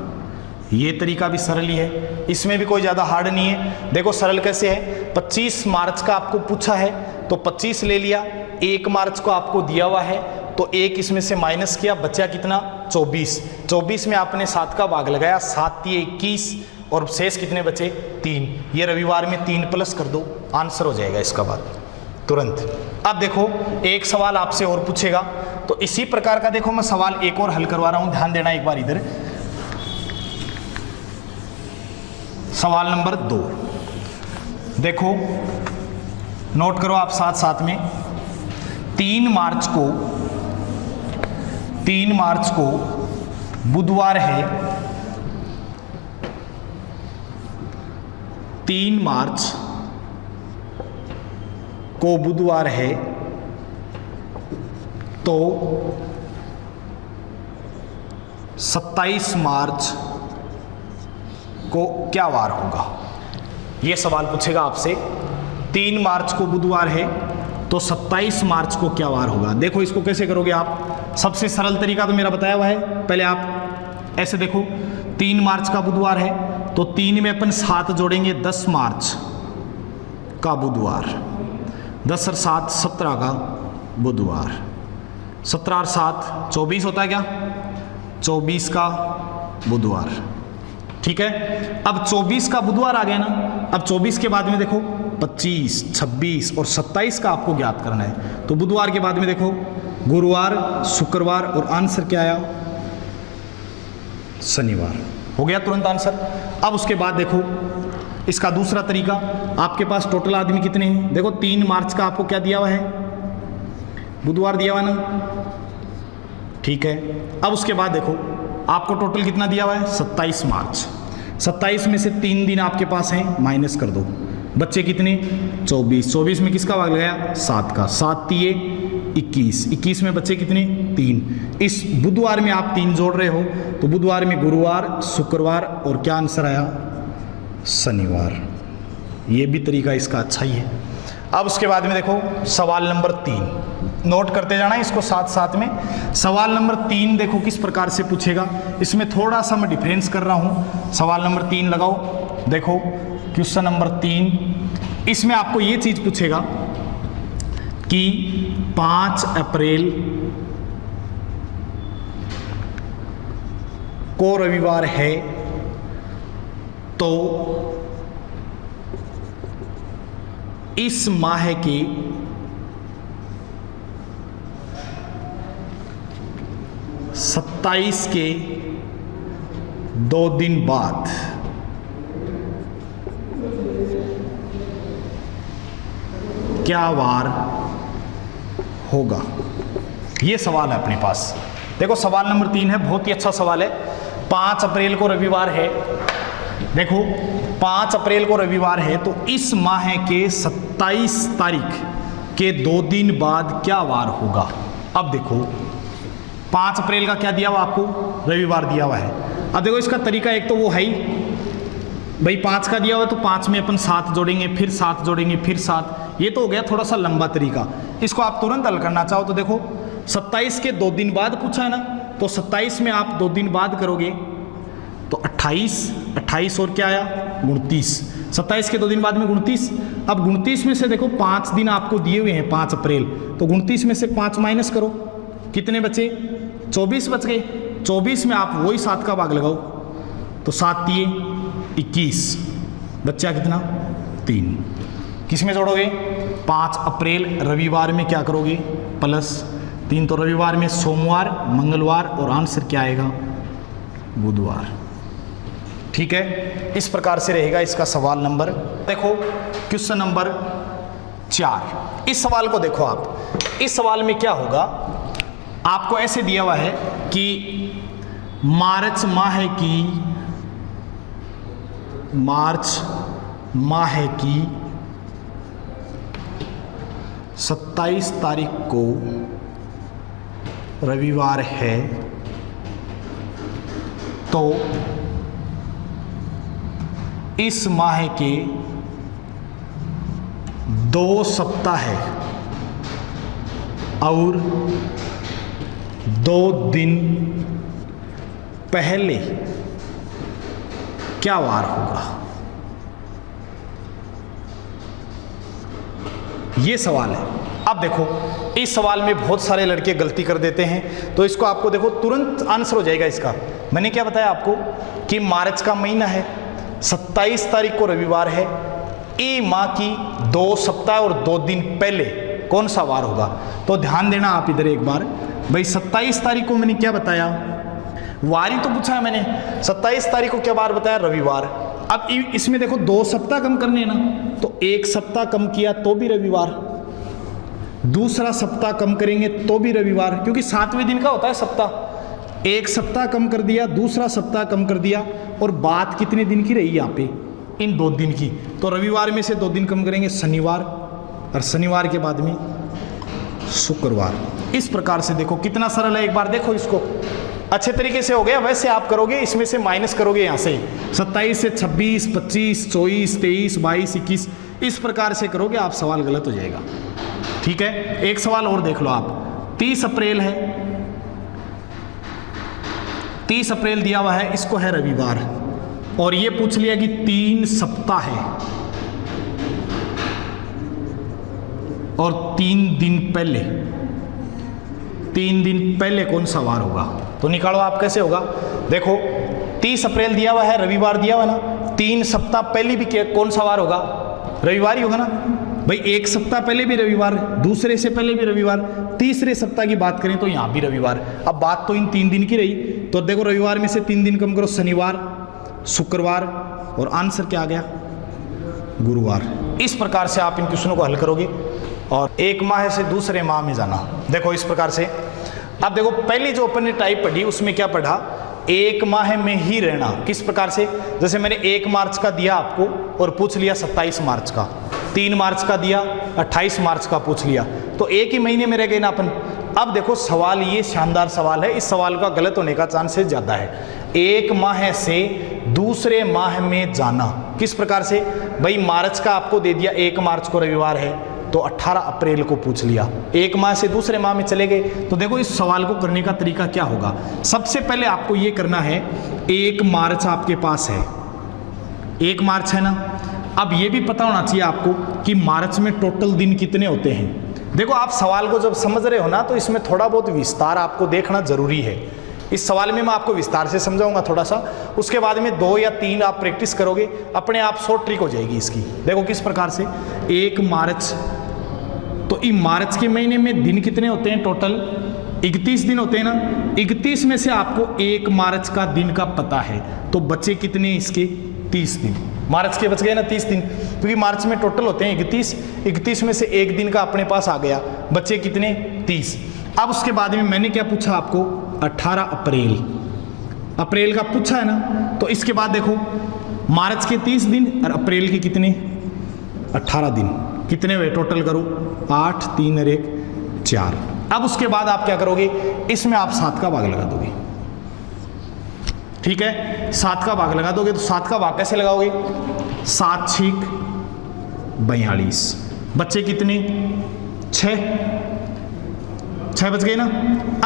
ये तरीका भी सरल ही है, इसमें भी कोई ज़्यादा हार्ड नहीं है। देखो सरल कैसे है, 25 मार्च का आपको पूछा है तो 25 ले लिया, 1 मार्च को आपको दिया हुआ है तो 1 इसमें से माइनस किया, बचा कितना, 24। 24 में आपने 7 का भाग लगाया, 7 तिये 21, और शेष कितने बचे, 3। ये रविवार में 3 प्लस कर दो, आंसर हो जाएगा इसका बाद तुरंत। अब देखो एक सवाल आपसे और पूछेगा, तो इसी प्रकार का देखो मैं सवाल एक और हल करवा रहा हूं, ध्यान देना एक बार इधर। सवाल नंबर 2 देखो, नोट करो आप साथ साथ में। 3 मार्च को बुधवार है, 3 मार्च को बुधवार है तो 27 मार्च को क्या वार होगा, यह सवाल पूछेगा आपसे। 3 मार्च को बुधवार है तो 27 मार्च को क्या वार होगा। देखो इसको कैसे करोगे आप, सबसे सरल तरीका तो मेरा बताया हुआ है। पहले आप ऐसे देखो, 3 मार्च का बुधवार है तो 3 में अपन 7 जोड़ेंगे, 10 मार्च का बुधवार, 10 और 7 17 का बुधवार, 17 और 7 24 होता है क्या, 24 का बुधवार। ठीक है, अब 24 का बुधवार आ गया ना। अब 24 के बाद में देखो 25, 26 और 27 का आपको ज्ञात करना है। तो बुधवार के बाद में देखो गुरुवार, शुक्रवार, और आंसर क्या आया, शनिवार। हो गया तुरंत आंसर। अब उसके बाद देखो इसका दूसरा तरीका, आपके पास टोटल आदमी कितने हैं, देखो 3 मार्च का आपको क्या दिया हुआ है, बुधवार दिया हुआ ना। ठीक है, अब उसके बाद देखो आपको टोटल कितना दिया हुआ है, 27 मार्च। 27 में से 3 दिन आपके पास हैं, माइनस कर दो, बच्चे कितने, 24। 24 में किसका भाग लगाया, 7 का, 7 तिये 21, 21 में बच्चे कितने, 3। इस बुधवार में आप 3 जोड़ रहे हो तो बुधवार में गुरुवार, शुक्रवार, और क्या आंसर आया, शनिवार। ये भी तरीका इसका अच्छा ही है। अब उसके बाद में देखो सवाल नंबर 3, नोट करते जाना इसको साथ साथ में। सवाल नंबर 3 देखो किस प्रकार से पूछेगा, इसमें थोड़ा सा मैं डिफरेंस कर रहा हूं। सवाल नंबर 3 लगाओ, देखो क्वेश्चन नंबर 3, इसमें आपको ये चीज पूछेगा कि 5 अप्रैल को रविवार है तो इस माह के 27 के 2 दिन बाद क्या वार होगा? ये सवाल है अपने पास। देखो सवाल नंबर 3 है, बहुत ही अच्छा सवाल है। 5 अप्रैल को रविवार है, देखो 5 अप्रैल को रविवार है तो इस माह के 27 तारीख के 2 दिन बाद क्या वार होगा? अब देखो 5 अप्रैल का क्या दिया हुआ आपको? रविवार दिया हुआ है। अब देखो इसका तरीका एक तो वो है ही भाई 5 का दिया हुआ तो 5 में अपन 7 जोड़ेंगे, फिर 7 जोड़ेंगे, फिर 7, ये तो हो गया थोड़ा सा लंबा तरीका। इसको आप तुरंत हल करना चाहो तो देखो 27 के 2 दिन बाद पूछा है ना, तो 27 में आप 2 दिन बाद करोगे तो 28 और क्या आया 29, 27 के 2 दिन बाद में 29। अब 29 में से देखो 5 दिन आपको दिए हुए हैं 5 अप्रैल, तो 29 में से 5 माइनस करो, कितने बचे? 24 बच गए। 24 में आप वही 7 का भाग लगाओ तो 7 दिए 21, बच्चा कितना 3। किस में जोड़ोगे? 5 अप्रैल रविवार में क्या करोगे? प्लस 3, तो रविवार में सोमवार, मंगलवार और आंसर क्या आएगा? बुधवार। ठीक है, इस प्रकार से रहेगा इसका सवाल नंबर। देखो क्वेश्चन नंबर 4, इस सवाल को देखो आप। इस सवाल में क्या होगा, आपको ऐसे दिया हुआ है कि मार्च माह की 27 तारीख को रविवार है तो इस माह के 2 सप्ताह है और 2 दिन पहले क्या वार होगा? ये सवाल है। अब देखो इस सवाल में बहुत सारे लड़के गलती कर देते हैं, तो इसको आपको देखो तुरंत आंसर हो जाएगा इसका। मैंने क्या बताया आपको कि मार्च का महीना है, 27 तारीख को रविवार है, ई माह की 2 सप्ताह और 2 दिन पहले कौन सा वार होगा? तो ध्यान देना आप इधर एक बार भाई। 27 तारीख को मैंने क्या बताया? वारी तो पूछा है मैंने। 27 तारीख को क्या वार बताया? रविवार। अब इसमें देखो 2 सप्ताह कम करने ना, तो 1 सप्ताह कम किया तो भी रविवार, दूसरा सप्ताह कम करेंगे तो भी रविवार, क्योंकि 7वें दिन का होता है सप्ताह। 1 सप्ताह कम कर दिया, दूसरा सप्ताह कम कर दिया, और बात कितने दिन की रही यहाँ पे? इन 2 दिन की। तो रविवार में से 2 दिन कम करेंगे शनिवार, और शनिवार के बाद में शुक्रवार। इस प्रकार से देखो कितना सरल है, एक बार देखो इसको। अच्छे तरीके से हो गया। वैसे आप करोगे, इसमें से माइनस करोगे यहाँ से 27 से 26, 25, 24, 23, 22, 21, इस प्रकार से करोगे आप, सवाल गलत हो जाएगा। ठीक है, एक सवाल और देख लो आप। 30 अप्रैल है, 30 अप्रैल दिया हुआ है, इसको है रविवार, और ये पूछ लिया कि 3 सप्ताह है और 3 दिन पहले कौन सा वार होगा? तो निकालो आप, कैसे होगा? देखो 30 अप्रैल दिया हुआ है, रविवार दिया हुआ ना, 3 सप्ताह पहले भी कौन सा वार होगा? रविवार ही होगा ना भाई। 1 सप्ताह पहले भी रविवार, दूसरे से पहले भी रविवार, तीसरे सप्ताह की बात करें तो यहाँ भी रविवार। अब बात तो इन 3 दिन की रही, तो देखो रविवार में से 3 दिन कम करो, शनिवार, शुक्रवार, और आंसर क्या आ गया? गुरुवार। इस प्रकार से आप इन क्वेश्चनों को हल करोगे और एक माह से दूसरे माह में जाना। देखो इस प्रकार से। अब देखो पहली जो अपन ने टाइप पढ़ी उसमें क्या पढ़ा? 1 माह में ही रहना। किस प्रकार से? जैसे मैंने 1 मार्च का दिया आपको और पूछ लिया 27 मार्च का, 3 मार्च का दिया, 28 मार्च का पूछ लिया, तो एक ही महीने में रह गए ना अपन। अब देखो सवाल, ये शानदार सवाल है, इस सवाल का गलत होने का चांसेस ज़्यादा है। 1 माह से दूसरे माह में जाना। किस प्रकार से? भाई मार्च का आपको दे दिया, 1 मार्च को रविवार है, तो 18 अप्रैल को पूछ लिया, 1 माह से दूसरे माह में चले गए। तो देखो इस सवाल को करने का तरीका क्या होगा? सबसे पहले आपको ये करना है, 1 मार्च आपके पास है, 1 मार्च है ना, अब ये भी पता होना चाहिए आपको कि मार्च में टोटल दिन कितने होते हैं। देखो आप सवाल को जब समझ रहे हो ना तो इसमें थोड़ा बहुत विस्तार आपको देखना जरूरी है। इस सवाल में मैं आपको विस्तार से समझाऊंगा थोड़ा सा, उसके बाद में 2 या 3 आप प्रैक्टिस करोगे, अपने आप शॉर्ट ट्रिक हो जाएगी इसकी। देखो किस प्रकार से, 1 मार्च, तो इस मार्च के महीने में दिन कितने होते हैं, टोटल 31 दिन होते हैं ना। 31 में से आपको 1 मार्च का दिन का पता है, तो बचे कितने इसके, 30 दिन। मार्च के बच गए ना 30 दिन, क्योंकि मार्च में टोटल होते हैं 31 में से 1 दिन का अपने पास आ गया, बचे कितने, 30। अब उसके बाद में मैंने क्या पूछा आपको, 18 अप्रैल का पूछा है ना, तो इसके बाद देखो मार्च के 30 दिन और अप्रैल के कितने, 18 दिन, कितने हुए टोटल करो, 8 3 और 1 4। अब उसके बाद आप क्या करोगे, इसमें आप 7 का भाग लगा दोगे, ठीक है, 7 का भाग लगा दोगे। तो 7 का भाग कैसे लगाओगे, 7 6 42, बच्चे कितने, 6 बच गए ना।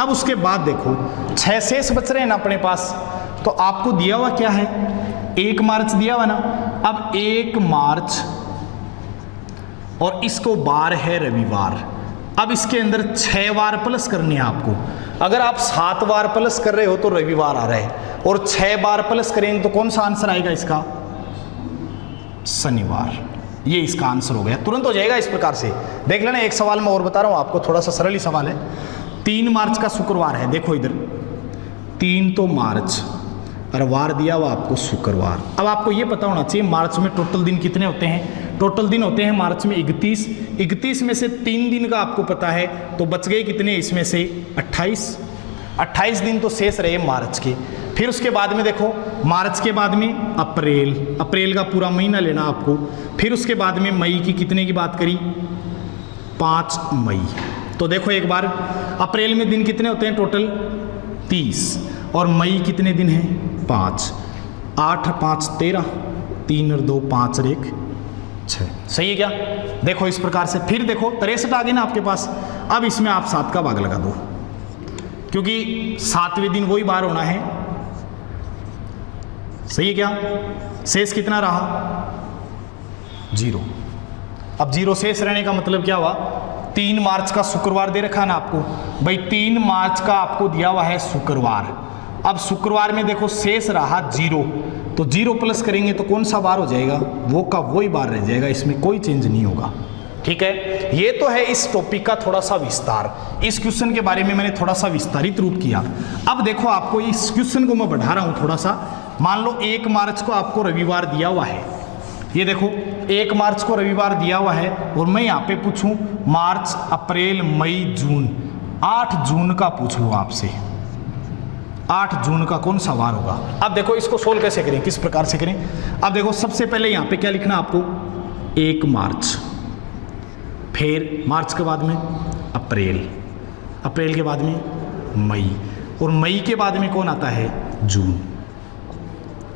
अब उसके बाद देखो 6 शेष बच रहे हैं ना अपने पास, तो आपको दिया हुआ क्या है, 1 मार्च दिया हुआ ना। अब 1 मार्च और इसको बार है रविवार, अब इसके अंदर 6 बार प्लस करने हैं आपको। अगर आप 7 बार प्लस कर रहे हो तो रविवार आ रहा है, और 6 बार प्लस करेंगे तो कौन सा आंसर आएगा इसका, शनिवार। ये इसका आंसर हो गया, तुरंत हो जाएगा इस प्रकार से। देख लेना, एक सवाल मैं और बता रहा हूं आपको, थोड़ा सा सरल ही सवाल है। 3 मार्च का शुक्रवार है, देखो इधर 3 तो मार्च और वार दिया हुआ आपको शुक्रवार। अब आपको ये पता होना चाहिए मार्च में टोटल दिन कितने होते हैं। टोटल दिन होते हैं मार्च में 31 में से 3 दिन का आपको पता है, तो बच गए कितने इसमें से, 28 दिन तो शेष रहे मार्च के। फिर उसके बाद में देखो मार्च के बाद में अप्रैल का पूरा महीना लेना आपको। फिर उसके बाद में मई की कितने की बात करी, 5 मई। तो देखो एक बार, अप्रैल में दिन कितने होते हैं टोटल, 30, और मई कितने दिन हैं, 5, 8 5 13, 3 और 2 5 और 1 6। सही है क्या, देखो इस प्रकार से। फिर देखो 63 आ गए ना आपके पास। अब इसमें आप 7 का भाग लगा दो, क्योंकि 7वें दिन वही बार होना है। सही है क्या, शेष कितना रहा, 0। अब 0 शेष रहने का मतलब क्या हुआ, 3 मार्च का शुक्रवार दे रखा है ना आपको भाई, 3 मार्च का आपको दिया हुआ है शुक्रवार। अब शुक्रवार में देखो शेष रहा 0, तो 0 प्लस करेंगे तो कौन सा बार हो जाएगा, वो का वही बार रह जाएगा, इसमें कोई चेंज नहीं होगा। ठीक है, ये तो है इस टॉपिक का थोड़ा सा विस्तार। इस क्वेश्चन के बारे में मैंने थोड़ा सा विस्तारित रूप किया। अब देखो आपको इस क्वेश्चन को मैं बढ़ा रहा हूं थोड़ा सा। मान लो 1 मार्च को आपको रविवार दिया हुआ है, ये देखो 1 मार्च को रविवार दिया हुआ है, और मैं यहाँ पे पूछूं मार्च अप्रैल मई जून, 8 जून का पूछ लो आपसे, 8 जून का कौन सा वार होगा। अब देखो इसको सोल्व कैसे करें, किस प्रकार से करें। अब देखो सबसे पहले यहाँ पे क्या लिखना आपको, 1 मार्च, फिर मार्च के बाद में अप्रैल के बाद में मई, और मई के बाद में कौन आता है, जून।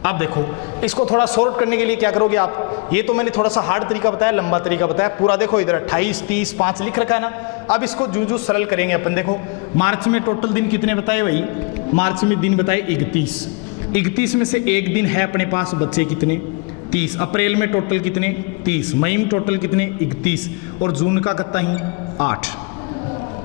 अब देखो इसको थोड़ा सॉर्ट करने के लिए क्या करोगे आप, ये तो मैंने थोड़ा सा हार्ड तरीका बताया, लंबा तरीका बताया पूरा। देखो इधर 28 30 5 लिख रखा है ना। अब इसको जूं सरल करेंगे अपन। देखो मार्च में टोटल दिन कितने बताए भाई, मार्च में दिन बताए 31 में से 1 दिन है अपने पास, बच्चे कितने, 30। अप्रैल में टोटल कितने, 30। मई में टोटल कितने, 31, और जून का कितना ही 8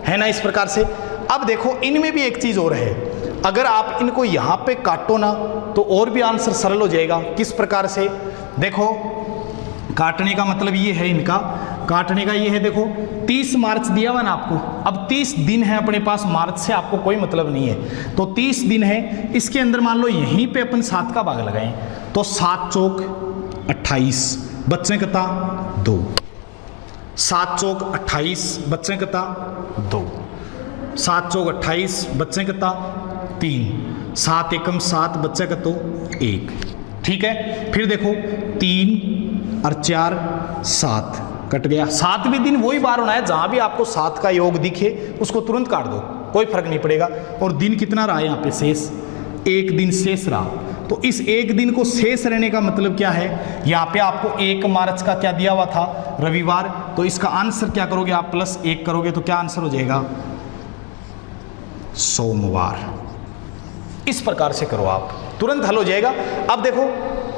है ना, इस प्रकार से। अब देखो इनमें भी एक चीज और है, अगर आप इनको यहां पे काटो ना तो और भी आंसर सरल हो जाएगा। किस प्रकार से, देखो काटने का मतलब ये है, इनका काटने का ये है। देखो 30 मार्च दिया हुआ ना आपको, अब 30 दिन है अपने पास, मार्च से आपको कोई मतलब नहीं है, तो 30 दिन है। इसके अंदर मान लो यहीं पे अपन 7 का भाग लगाएं, तो 7 चौक 28, बच्चे कता 2, 7 चौक 28, बच्चे कता 2, 7 चौक 28, बच्चे कता 3, 7 एकम 7, बच्चे का तो 1। ठीक है, फिर देखो 3 और 4 7 कट गया। 7वें दिन वही बार होना है, जहां भी आपको 7 का योग दिखे उसको तुरंत काट दो, कोई फर्क नहीं पड़ेगा। और दिन कितना रहा यहाँ पे शेष, 1 दिन शेष रहा। तो इस 1 दिन को शेष रहने का मतलब क्या है, यहाँ पे आपको 1 मार्च का क्या दिया हुआ था, रविवार, तो इसका आंसर क्या करोगे आप, +1 करोगे तो क्या आंसर हो जाएगा, सोमवार। इस प्रकार से करो आप, तुरंत हल हो जाएगा। अब देखो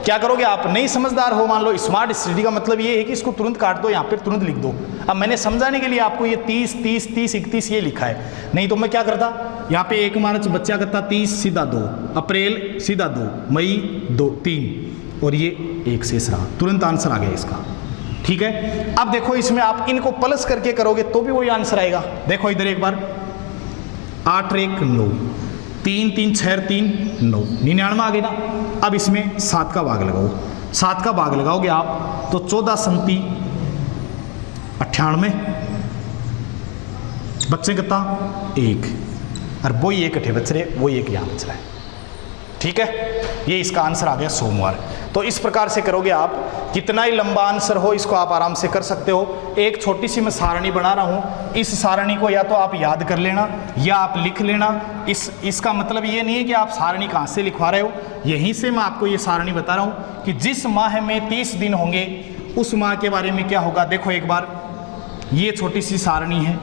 क्या करोगे आप, नहीं समझदार हो, मान लो स्मार्ट स्टडी का मतलब ये है कि इसको तुरंत काट दो, यहाँ पे तुरंत लिख दो। अब मैंने समझाने के लिए आपको ये 30 30 30 31 ये लिखा है, नहीं तो मैं क्या करता, यहाँ पे 1 मार्च बच्चा करता 30 सीधा 2, अप्रैल सीधा 2, मई 2 3 और ये 1 शेष रहा, तुरंत आंसर आ गया इसका। ठीक है, अब देखो इसमें आप इनको प्लस करके करोगे तो भी वही आंसर आएगा। देखो इधर एक बार 8 1 9, 3 3 6 3 9, 99 आ गया ना। अब इसमें 7 का भाग लगाओ, 7 का भाग लगाओगे आप तो 14 संती 98, बच्चे कितना 1, और वो ये इकट्ठे बच रहे, वो एक यहाँ बच रहा है। ठीक है, ये इसका आंसर आ गया सोमवार। तो इस प्रकार से करोगे आप, कितना ही लंबा आंसर हो इसको आप आराम से कर सकते हो। एक छोटी सी मैं सारणी बना रहा हूँ, इस सारणी को या तो आप याद कर लेना या आप लिख लेना। इसका मतलब ये नहीं है कि आप सारणी कहाँ से लिखवा रहे हो, यहीं से मैं आपको ये सारणी बता रहा हूँ कि जिस माह में 30 दिन होंगे उस माह के बारे में क्या होगा। देखो एक बार, ये छोटी सी सारणी है,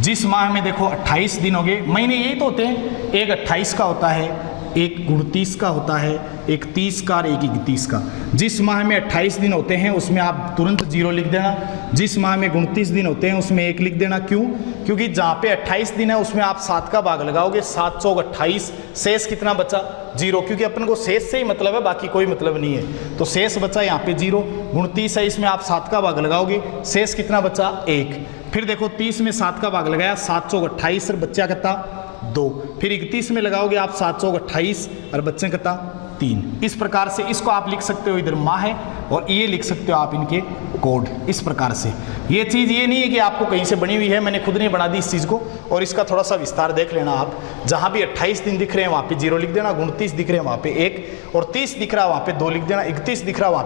जिस माह में देखो 28 दिन हो गए, महीने यही तो होते हैं, एक 28 का होता है, एक 29 का होता है, एक 30 का और एक 31 का। जिस माह में 28 दिन होते हैं उसमें आप तुरंत 0 लिख देना, जिस माह में 29 दिन होते हैं उसमें 1 लिख देना। क्यों? क्योंकि जहाँ पे 28 दिन है उसमें आप 7 का भाग लगाओगे, 7 चौक 28, शेष कितना बचा 0, क्योंकि अपन को शेष से ही मतलब है, बाकी कोई मतलब नहीं है। तो शेष बचा यहाँ पे 0। 29 है, इसमें आप 7 का भाग लगाओगे, शेष कितना बचा 1। फिर देखो 30 में 7 का भाग लगाया, 7 चौक 28 और बच्चा कितना 2। फिर 31 में लगाओगे आप 7 चौक 28 और बच्चे कितना 3। इस प्रकार से इसको आप लिख सकते हो, इधर माह है और ये लिख सकते हो आप इनके कोड। इस प्रकार से ये चीज़ ये नहीं है कि आपको कहीं से बनी हुई है, मैंने खुद नहीं बना दी इस चीज़ को। और इसका थोड़ा सा विस्तार देख लेना आप, जहाँ भी 28 दिन दिख रहे हैं वहाँ पे 0 लिख देना, 29 दिख रहे हैं वहाँ पे 1, और 30 दिख रहा है वहाँ पे 2 लिख देना, 31 दिख रहा है वहाँ